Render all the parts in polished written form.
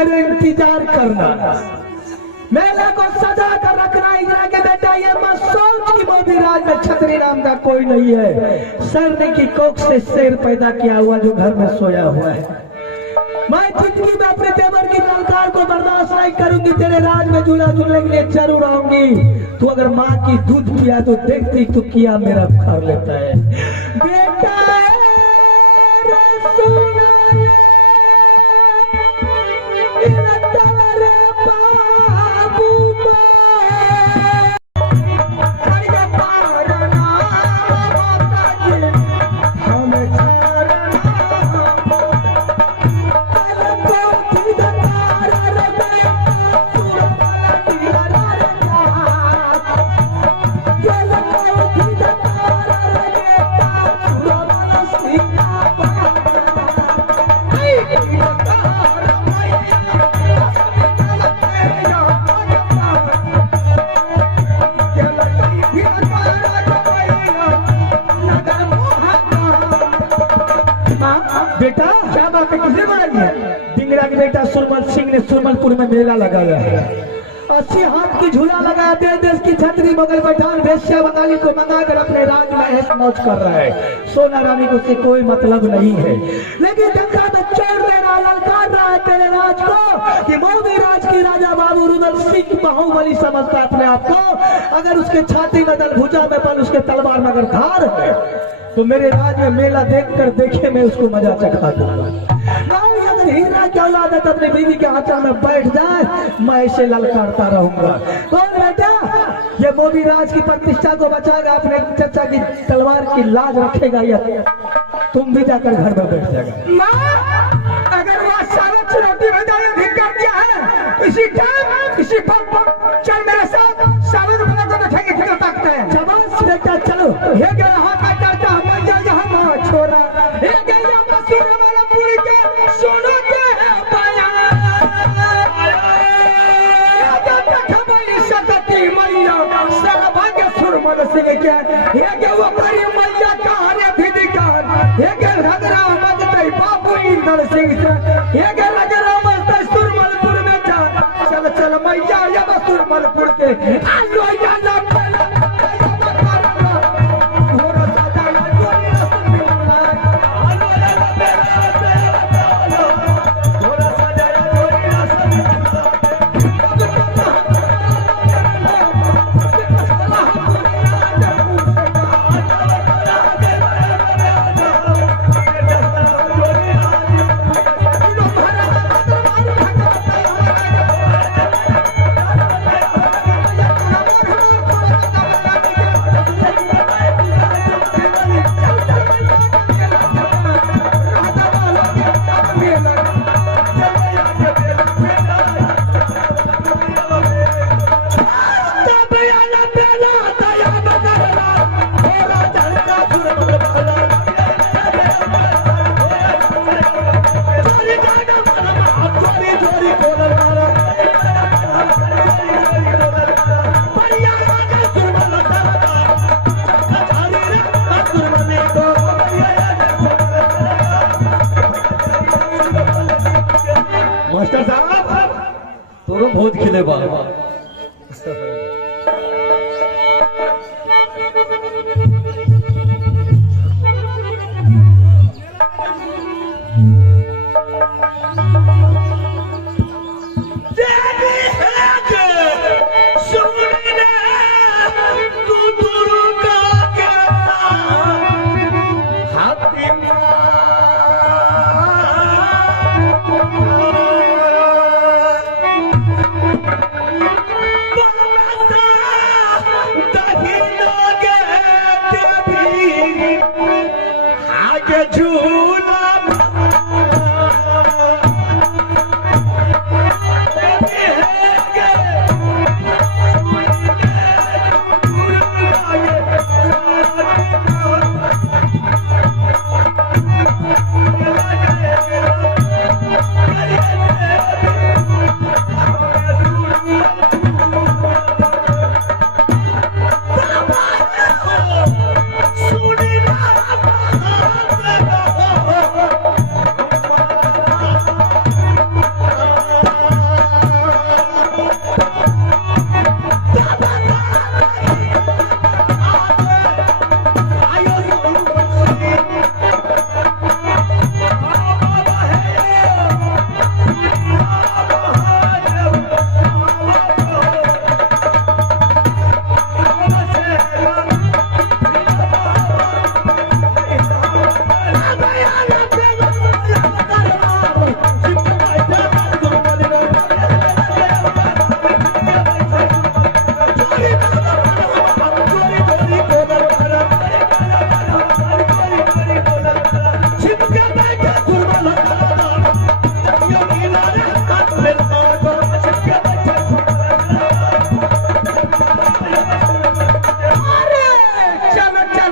मेरे इंतजार करना, मेले को सजा कर रखना। इधर के बेटा ये मत सोच कि मोदीराज में छतरी नाम का कोई नहीं है। सरने की कोख से शेर पैदा किया हुआ जो घर में सोया हुआ है। मैं जिंदगी में अपने देवर की ललकार को बर्दाश्त नहीं करूंगी। तेरे राज में झूला झूलने के लिए जरूर आऊंगी। तू अगर माँ की दूध पिया तो देखती तो किया मेरा कर लेता है। बेटा बेटा क्या बात है, किसने बनाई है? डिंगरा के बेटा सुरमल सिंह ने सुरमलपुर में मेला लगाया है। 80 हाथ की झूला लगाया। देश देश की छतरी बगल बैठान वेश्या बंगाली को मंगाकर अपने राज में ऐश मौज कर रहा है। सोना रानी को से कोई मतलब नहीं है, लेकिन गंगा में चोर देना ललकार रहा है तेरे राज को कि मोदी राज की राजा बाबू रुदल सिंह बाहुबली समझता अपने आप को। अगर उसके छाती में दल, भुजा में बल, उसके तलवार में अगर धार है तो मेरे राज में मेला देखकर देखे मैं उसको मजा चखा दूंगा। अगर हीरा की औलाद अपनी बीवी के आंचा में बैठ जाए मैं ऐसे ललकारता रहूंगा। कौन बेटा ये मोदी राज की प्रतिष्ठा को बचाएगा, अपने चचा की तलवार की लाज रखेगा या तुम भी जाकर घर में बैठ जाएगा? अगर वह सारा चुनौती में धिक्कार दिया है इसी टाइम इसी वक्त चल मेरे साथ सारे दुनिया को देखेंगे फिर सकते हैं। जबरदस्त बेटा चलो। ये गया हाथ का चाचा हम जा जहां छोरा ये गया मसूर वाला पूरी के सोना के पाया ये जाता खबरी सकती मैया सब भाग्य सुरमल सिंह के ये गया वो करी मैया का हरे भिदिकार ये गया रगरा मगतई बाबू इंद्र सिंह ये गया रगरा मगतई सुरमलपुर में जा चल चल मैया ये सुरमलपुर के आलो या ना मास्टर साहब तोरो बहुत खिले बा।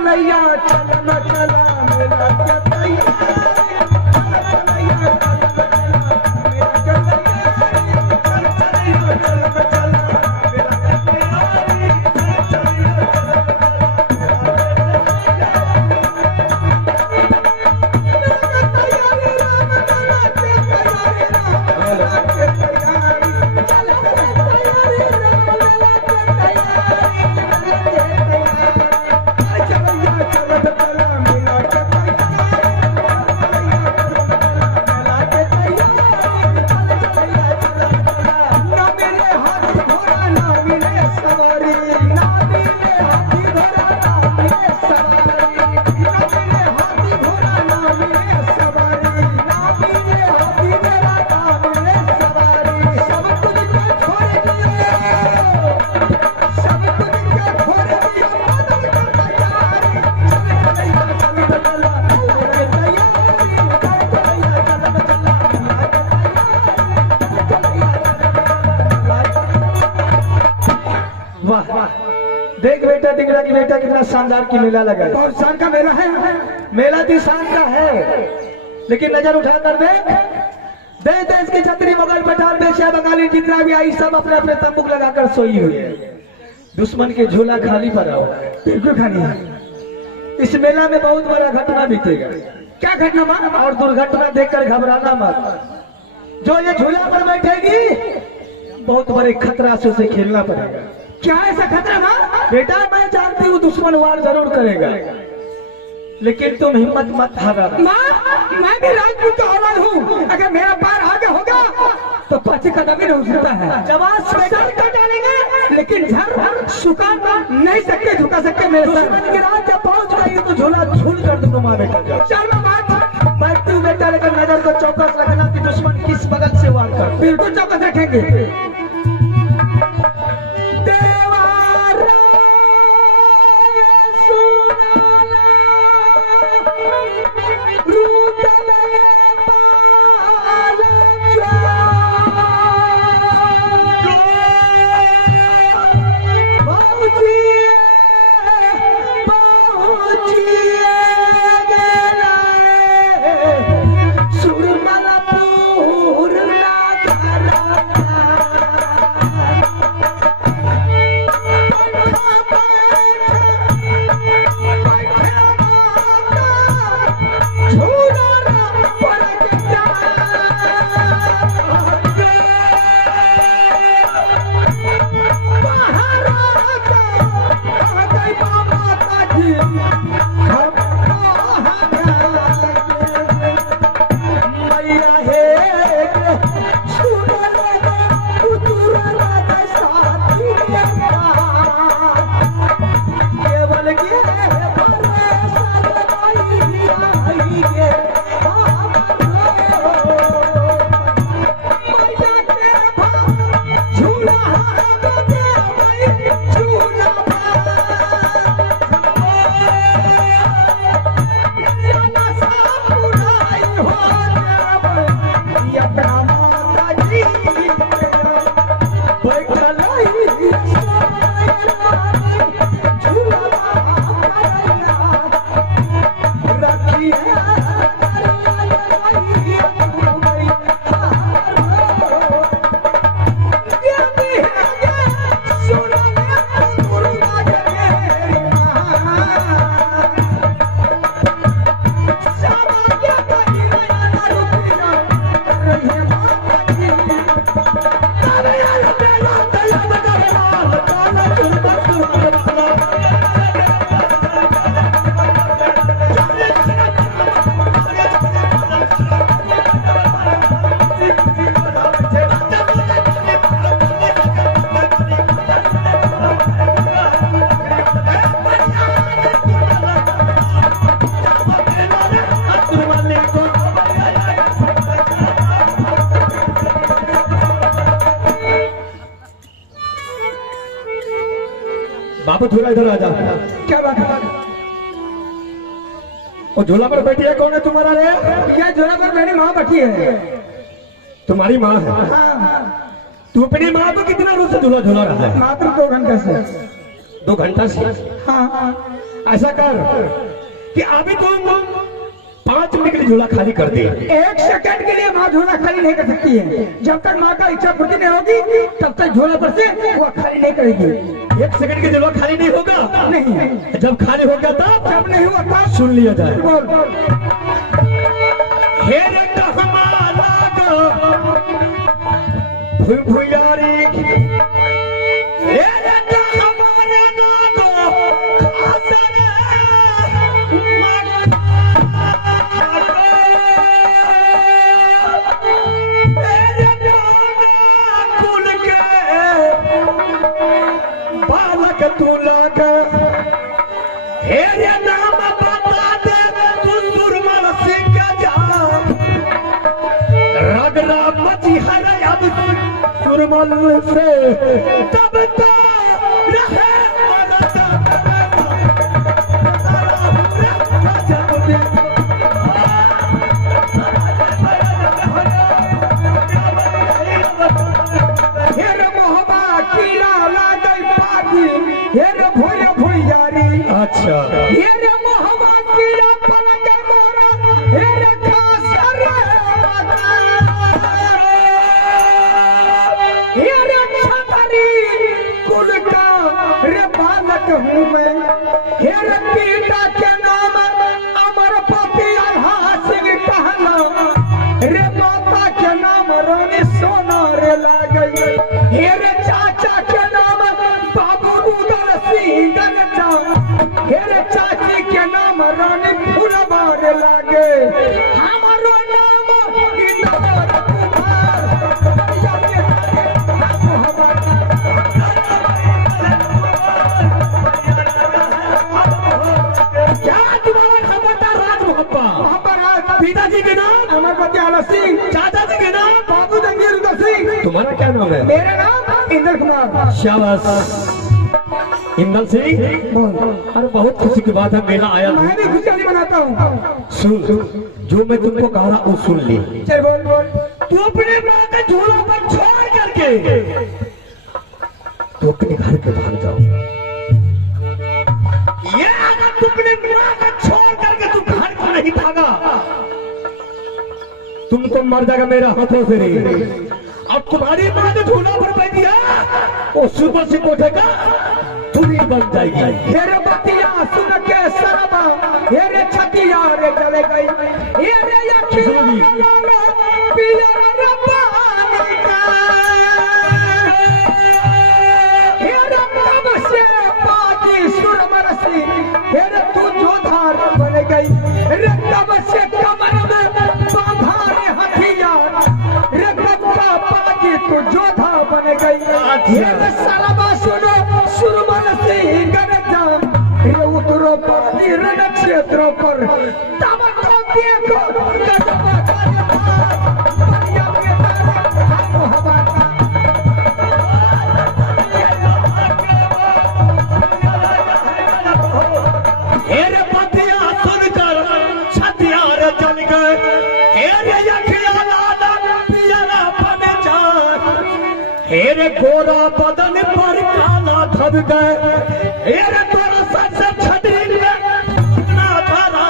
चलैया चल चला मेला चलैया देख बेटा दिगरा की बेटा कितना शानदार की मेला लगा है। और शान का मेला है मेला भी शान का है, लेकिन नजर उठाकर देख, देश देश की छतरी मुगल पठान बेशिया बंगाली जितना भी आई सब अपने अपने तंबूक लगाकर सोई हुई है। दुश्मन के झोला खाली पड़ा हुआ है, बिल्कुल खाली है। इस मेला में बहुत बड़ा घटना बीतेगा। क्या घटना मां? और दुर्घटना देखकर घबराना मत। जो ये झूला पर बैठेगी बहुत बड़े खतरा से उसे खेलना पड़ेगा। क्या ऐसा खतरा मां? बेटा मैं जानती हूँ दुश्मन वार जरूर करेगा, लेकिन तुम हिम्मत मत हारा। मां मैं भी राजपूत का औलाद हूँ, अगर मेरा पार आगे होगा तो 25 कदम ही नहीं हो सकता है। जवाब सर कर डालेंगे लेकिन झर सुखा नहीं सकते, झुका सकते मेरे सर। दुश्मन की रात जब पहुंच गई तो झूला झूल कर दूंगा बेटा। चल मैं बात बैठती हूँ बेटा, लेकिन नजर को चौकस रखना कि दुश्मन किस बगल से वार कर। बिल्कुल चौकस रखेंगे। बाबू थोड़ा इधर आ जा। क्या बात है? वो झूला पर बैठी है कौन है तुम्हारा रे? यह झूला पर मेरी माँ बैठी है। तुम्हारी माँ है? हाँ। तू अपनी माँ को कितना रोज से झूला झूला रहा है? मात्र 2 घंटे से। 2 घंटा से। हाँ ऐसा कर कि अभी तुम 5 मिनट के लिए झूला खाली कर दे। 1 सेकंड के लिए माँ झोला खाली नहीं कर सकती है। जब तक माँ का इच्छा पूरी नहीं होगी तब तक झोला पर से वो खाली नहीं करेगी। 1 सेकंड के झूला खाली नहीं होगा। नहीं, जब खाली होगा तब जब नहीं हुआ तब सुन लिया जाए। बोल। हे रे कहमाला गो भुइयारी, हे रे कहमाला गो खासरे बालक तू लाग, हे रे नाम बता दे तू सुरमल सिंह जा, रगरा मची हर अब सुरमल से तब तो रहे अच्छा ये रे मोहब्बत कीड़ा पलंग मोरा, हे रे खासर ये रे छतरी कुल का रे बालक हूँ मैं, हे रे पीता के नाम अमर पति अल्हा सिंह कहना, रे माता के नाम रानी सोना रे ला गई, हे रे चाचा के नाम बाबू उदल सिंह गंजा, हेरे चाची के नाम रानी फूलबार लागे, हमारो नाम इंदौर कुमार, या के क्या तुम्हारा खबरदार राज मोहब्बा, पिताजी के नाम अमरपति आला सिंह, चाचा जी के नाम बाबू जंगीर उदल सिंह। तुम्हारा क्या नाम है? मेरा नाम इंद्र कुमार। शाबाश इंदल सिंह, अरे बहुत खुशी की बात है, मेला आया मैं भी खुशहाली मनाता हूँ। सुन, जो मैं तुमको कह रहा वो सुन ले। चल बोल बोल। तू अपने माँ के झूलों पर छोड़ करके तू अपने घर के बाहर जाओ। ये अगर तू अपने माँ को छोड़ करके तू घर को नहीं भागा, तुमको मर जाएगा मेरा हाथों से रे। अब तुम्हारी माँ ने झूला पर बैठ दिया, वो सुबह से उठेगा पूरी बन जाएगी। हेरे बतिया सुन के सरबा, हेरे छतिया रे चले गई, हेरे अखियाँ पिया रे पानी का, हेरे तब से बाजी सुरमल सिंह, हेरे तू जोधार बन गई, रे तब से कमर में बांधा रे हथियार, रे कच्चा बाजी तू जोधा बन गई, हेरे सरबा सुनो सुरमल सिंह गरजा, ये उतरो पानी रण क्षेत्रों पर, तब तो देखो गजबा बढ़िया बेटा मोहब्बत हेरे पतिया सुनकर छतियार जल गए, हेरे अखियाँ लाला पियरा बन जाए, हेरे गोरा बदन पर काला धब गए, हेरे तोरा सच छतरी में ना धारा,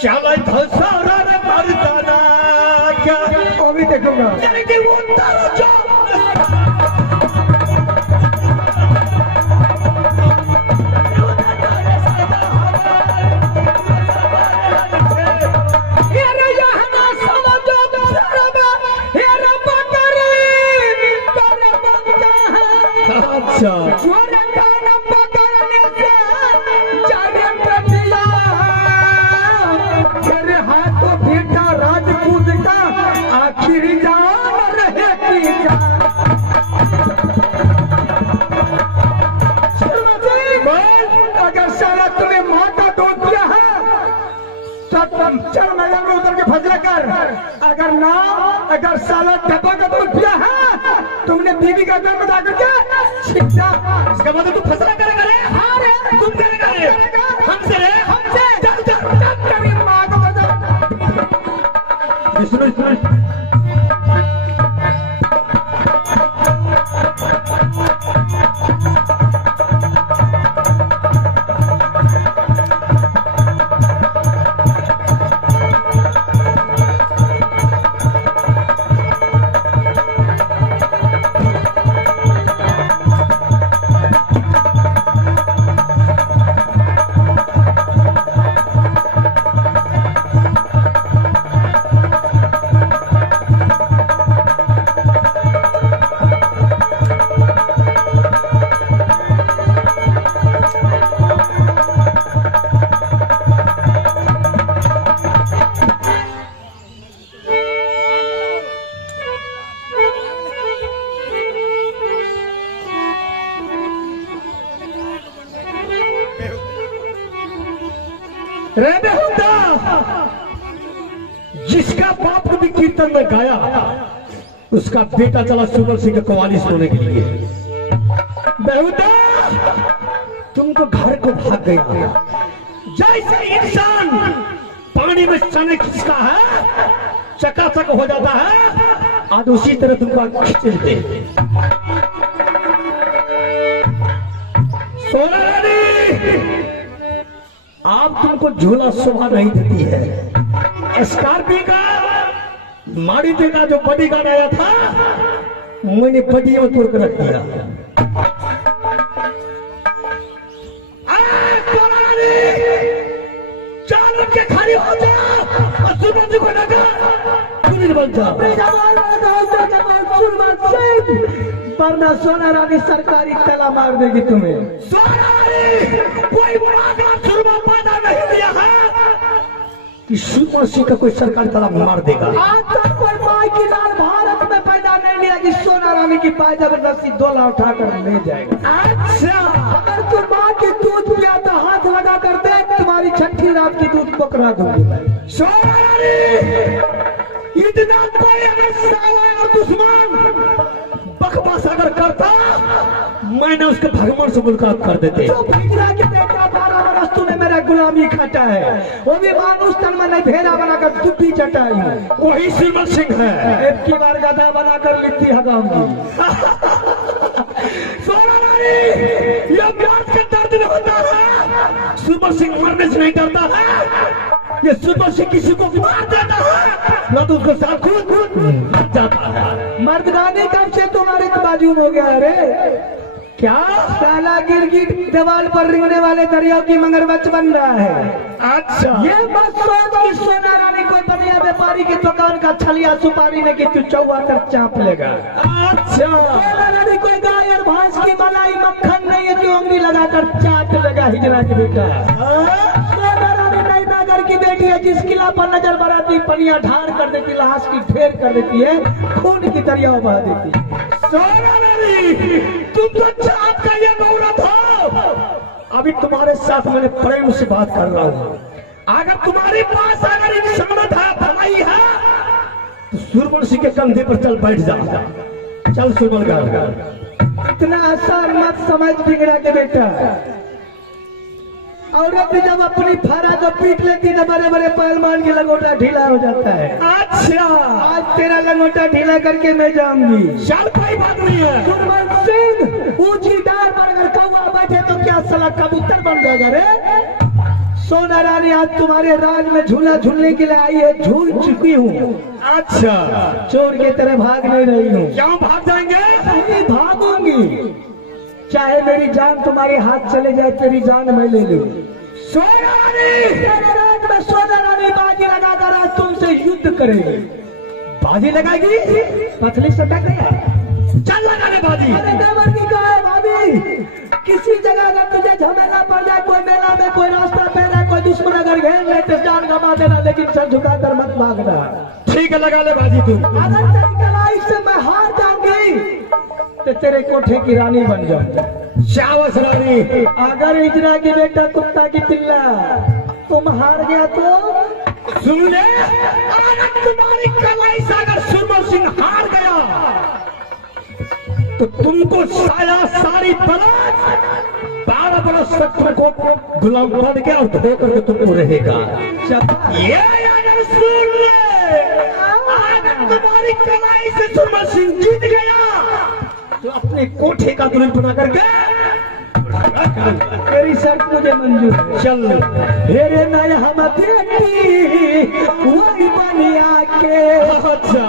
शाला धसारा रे मर्दाना क्या अभी देखूंगा। जल्दी उतर जा। अच्छा पकड़ने से चारे प्रतिया, तेरे हाथों बेटा राजपूत का आखिरी जान रहे की जान। अगर साला तुम्हें माँ का दोष दिया है तो तुम चल मैदान में उतर के फैसला कर, अगर ना अगर साला डब्बा का दोष दिया है तुमने बीवी का घर में जाकर के शिक्षा, इसका मतलब तू फैसला करेगा रे? हाँ रे, तुम करेगा रे? हमसे रे? हमसे चल चल चल तेरी माँ को बता। सुनो सुनो, रे बेहुदा, जिसका बाप कभी कीर्तन में गाया उसका बेटा चला सुमन सिंह के कव्वाली सुनने के लिए। बेहुदा, तुमको घर को भाग गया। जैसे इंसान पानी में चने खींचता है चकाचक हो जाता है, आज उसी तरह तुमको खींच लेते। सोना रानी, आप तुमको झूला शोभा नहीं देती है। स्कॉर्पियो का मारुति का जो बॉडी गार्ड आया था, मैंने बॉडी में तोड़ कर रख दिया। चाल के खड़ी हो जाओ और सुमन जी को लगा पुलिस बन जाओ। वरना सोना रानी सरकारी तला मार देगी तुम्हें। सोना रानी, कोई सुरमा पैदा नहीं दिया है कि सुमन सिंह का कोई सरकारी तला मार देगा। आज तक कोई माई की लाल भारत में पैदा नहीं लिया कि सोना रानी की पाई जबरदस्ती डोला उठाकर ले जाएगा। अच्छा, अगर तुम माँ की दूध पिया तो हाथ लगा कर दे, तुम्हारी छठी रात की दूध पकड़ा दूंगी। सोना रानी, इतना कोई अगर साला और दुश्मन बकवास अगर करता, मैंने उसके भगवान से मुलाकात कर देते। जो पिंजरा के बेटा 12 वर्ष तूने मेरा गुलामी खाटा है, वो भी मानुष तन में नहीं भेड़ा बनाकर दुब्बी चटाई, वही सुमन सिंह है। एक की बार गधा बनाकर लिट्टी हगाऊंगी। सोना रानी, ये प्यार के दर्द नहीं होता है। सुमन सिंह मरने से नहीं डरता है। ये सुमन सिंह किसी को मार देता है ना तो उसको साथ खुद मर जाता है। मर्दगानी कब से तुम्हारे बाजू हो गया? अरे क्या साला गिरगिट दीवार पर रिंगने वाले दरिया की मगरमच्छ बन रहा है। अच्छा, ये मत सोच कि सोना रानी कोई बढ़िया व्यापारी की दुकान का छलिया सुपारी में कि तू चौवा कर चाप लेगा। अच्छा, सोना रानी कोई गाय और भैंस की मलाई मक्खन नहीं है जो उंगली लगाकर चाट लेगा। हिजरा के बेटा, सोना रानी नई नागर की बेटी है, जिस किला पर नजर बराती पनिया ढार कर देती, लाश की ढेर कर देती है, खून की दरिया बहा देती। सोना रानी, तुम तो चाप का ये औरत हो। अभी तुम्हारे साथ मैंने प्रेम से बात कर रहा हूँ। अगर तुम्हारे पास अगर इंसानियत है, भलाई है, तो सुरमन सिंह के कंधे पर चल बैठ जा। चल सुरमन का, इतना आसान मत समझ बिगड़ा के बेटा। औरत जब अपनी फरा जो पीट लेती है, बड़े बड़े पहलवान की लंगोटा ढीला हो जाता है। अच्छा, आज तेरा लंगोटा ढीला करके मैं जाऊंगी। चल, कोई बात नहीं है। सुरमन सिंह, ऊंची डाल पर अगर कौवा बैठे तो क्या साला कबूतर बन जाएगा रे? सोना रानी, आज तुम्हारे राज में झूला झूलने के लिए आई है, झूल चुकी हूँ। अच्छा, चोर की तरह भाग नहीं रही हूँ। क्यों भाग जाएंगे? नहीं भागूंगी, चाहे मेरी जान तुम्हारे हाथ चले जाए, तेरी जान मैं ले लूं। सोना रानी, तेरे राज में सोना रानी बाजी लगाकर आज तुमसे युद्ध करेगी। बाजी लगाएगी? पतली सटक गया, चल लगा ले बाजी। अरे देवर की कहा है भाभी, किसी जगह अगर तुझे झमेला पड़ जाए, कोई मेला में कोई रास्ता पे जाए, कोई दुश्मन अगर घेर ले तो जान गवा देना, लेकिन सर झुकाकर मत भागना। ठीक है, लगा ले बाजी तू। अगर तेरी कलाई से मैं हार जाऊंगी तो तेरे कोठे की रानी बन जाऊंगी। शाबाश रानी। अगर हिजरा की बेटा कुत्ता की पिल्ला तुम हार गया तो सुन ले, अगर तुम्हारी कलाई से अगर सुरमन सिंह हार गया तो तुमको साया सारी बरस 12 बरस तक तुमको गुलाम बना के और धोकर के तुमको रहेगा। ये अगर सुन ले, अगर तुम्हारी कलाई से सुरमन सिंह जीत गया तो अपने कोठे का दुल्हन बना करके तेरी शर्त मुझे मंजूर है। चल हेरे नया हम बेटी वही बनिया के। अच्छा,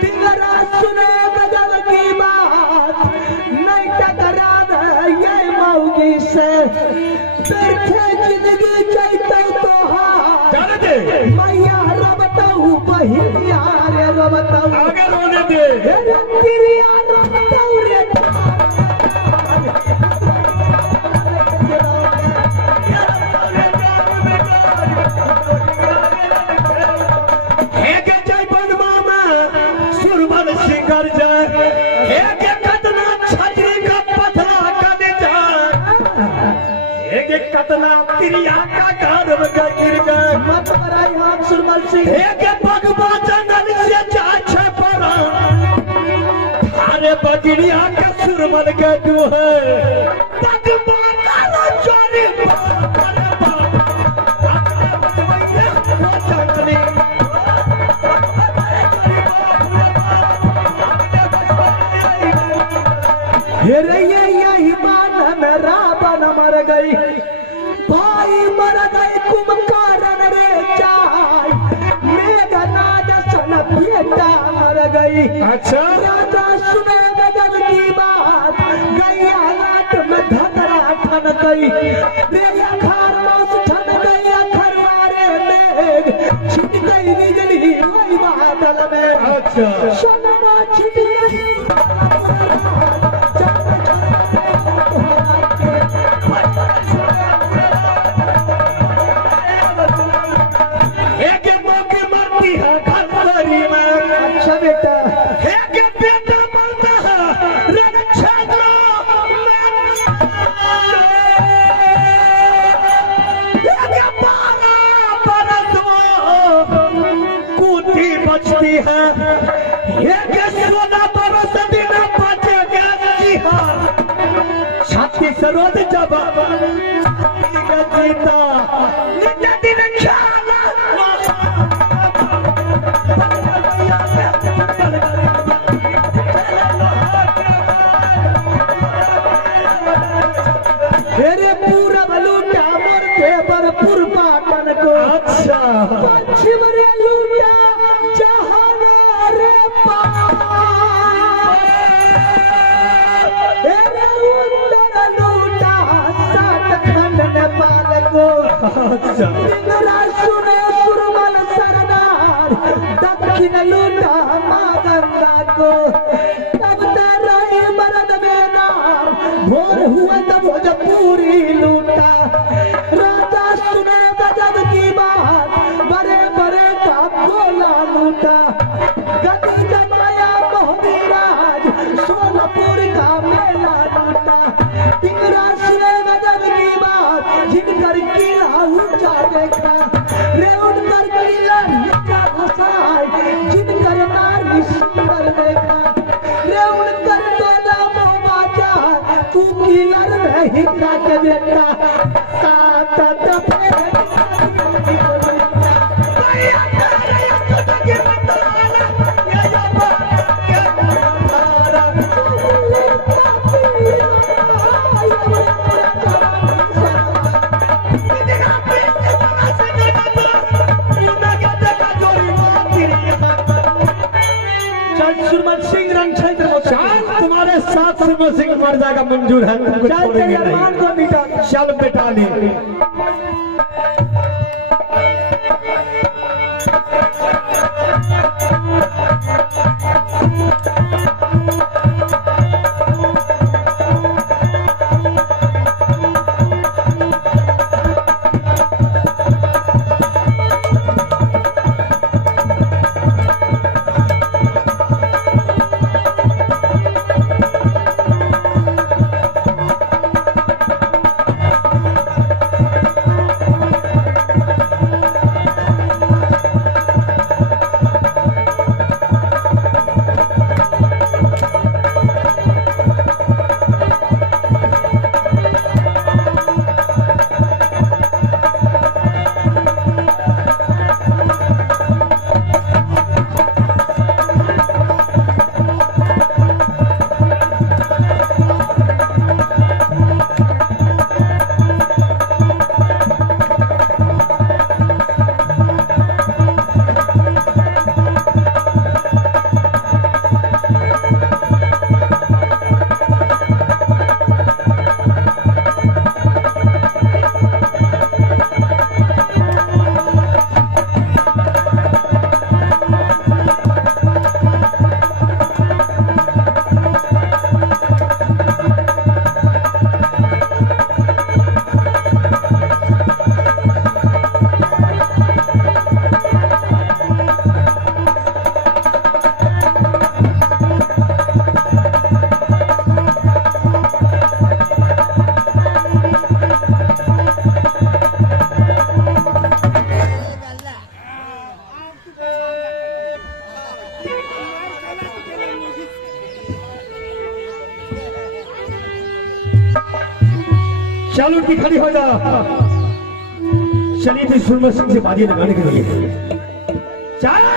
दिलरा सुने गजब की बात, नहीं टकरावे ये मौगी से, बैठे जिंदगी चलते तो हार मैया रबताऊ बहिया रे रबताऊ आगे रोने दे, तेरी रबताऊ रे तिरिया का घर में गिर गए मत कराई हाथ सुरमल सिंह एक भगवा जंगल से जाछे पड़ा थारे बगिरिया के सुरमल के तू है भगवा काला चोरी अरे बाप अपने भगवैया वो जंगली हेरे यही मान में रावण मर गई भाई मर गई कुंभकर्ण रे चाय मेघनाद सन बेटा मर गई अच्छा राजा सुने गजब की बात गैया लाट में धतरा ठन गई रे अखार मास ठन गई अखरवारे मेघ छिट गई बिजली वही बादल में अच्छा सोनमा छिट गई एक मौके मरती है खतरी में अच्छा बेटा एक बेटा मरता है रणक्षेत्र में एक 12 बरस कूटी बचती है एक 16 बरस दिन बचेगा छत्तीस रोज जब जीता नित्य दिन ख्याल तेरे पूरब लूटा मोर देवर पाटन को अच्छा पश्चिम रे लूटा जहाना रे तेरे उत्तर लूटा सात खंड नेपाल को अच्छा इंदिरा सुने सुरमल सरदार दक्षिण लूटा माँ गंगा को तब रही मरद में नार भोर हुआ तब भोजपुरी लूटा राजा सुने गजब की बात बड़े बड़े का गोला लूटा गति जमाया मोहनी राज सोनपुर का मेला लूटा इंदिरा सुने गजब की बात जिनकर किला ऊंचा देखा रे उनकर किला नीचा धसाए जिनकर नारी सुंदर देखा रे उनकर टोला मोहबाजा तू किलर में हिंदा के बेटा सात दफे सुरमल सिंह रंग क्षेत्र तुम्हारे साथ सुरमल सिंह मर जाएगा मंजूर है तुमको छोड़ेंगे नहीं को मिटा चल बेटा ले चल उनकी खड़ी हो जा। चलिए फिर सुरमा सिंह से बाजी लगाने के लिए चल।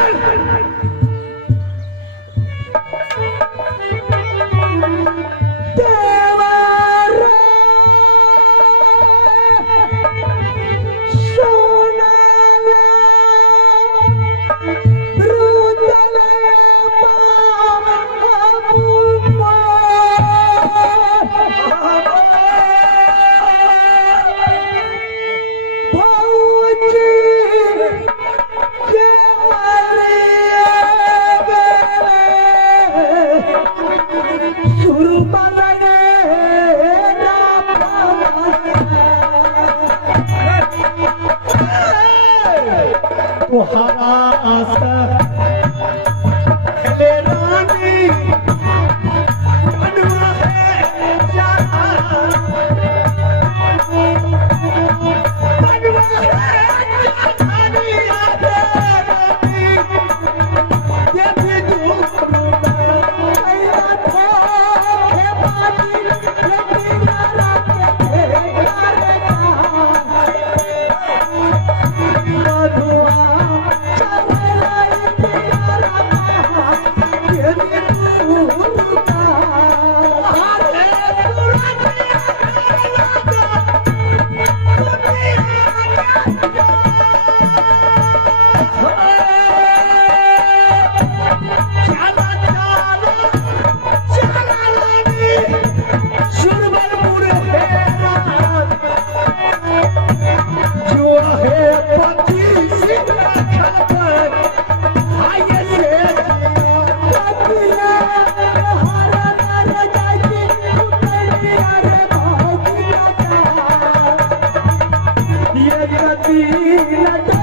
ये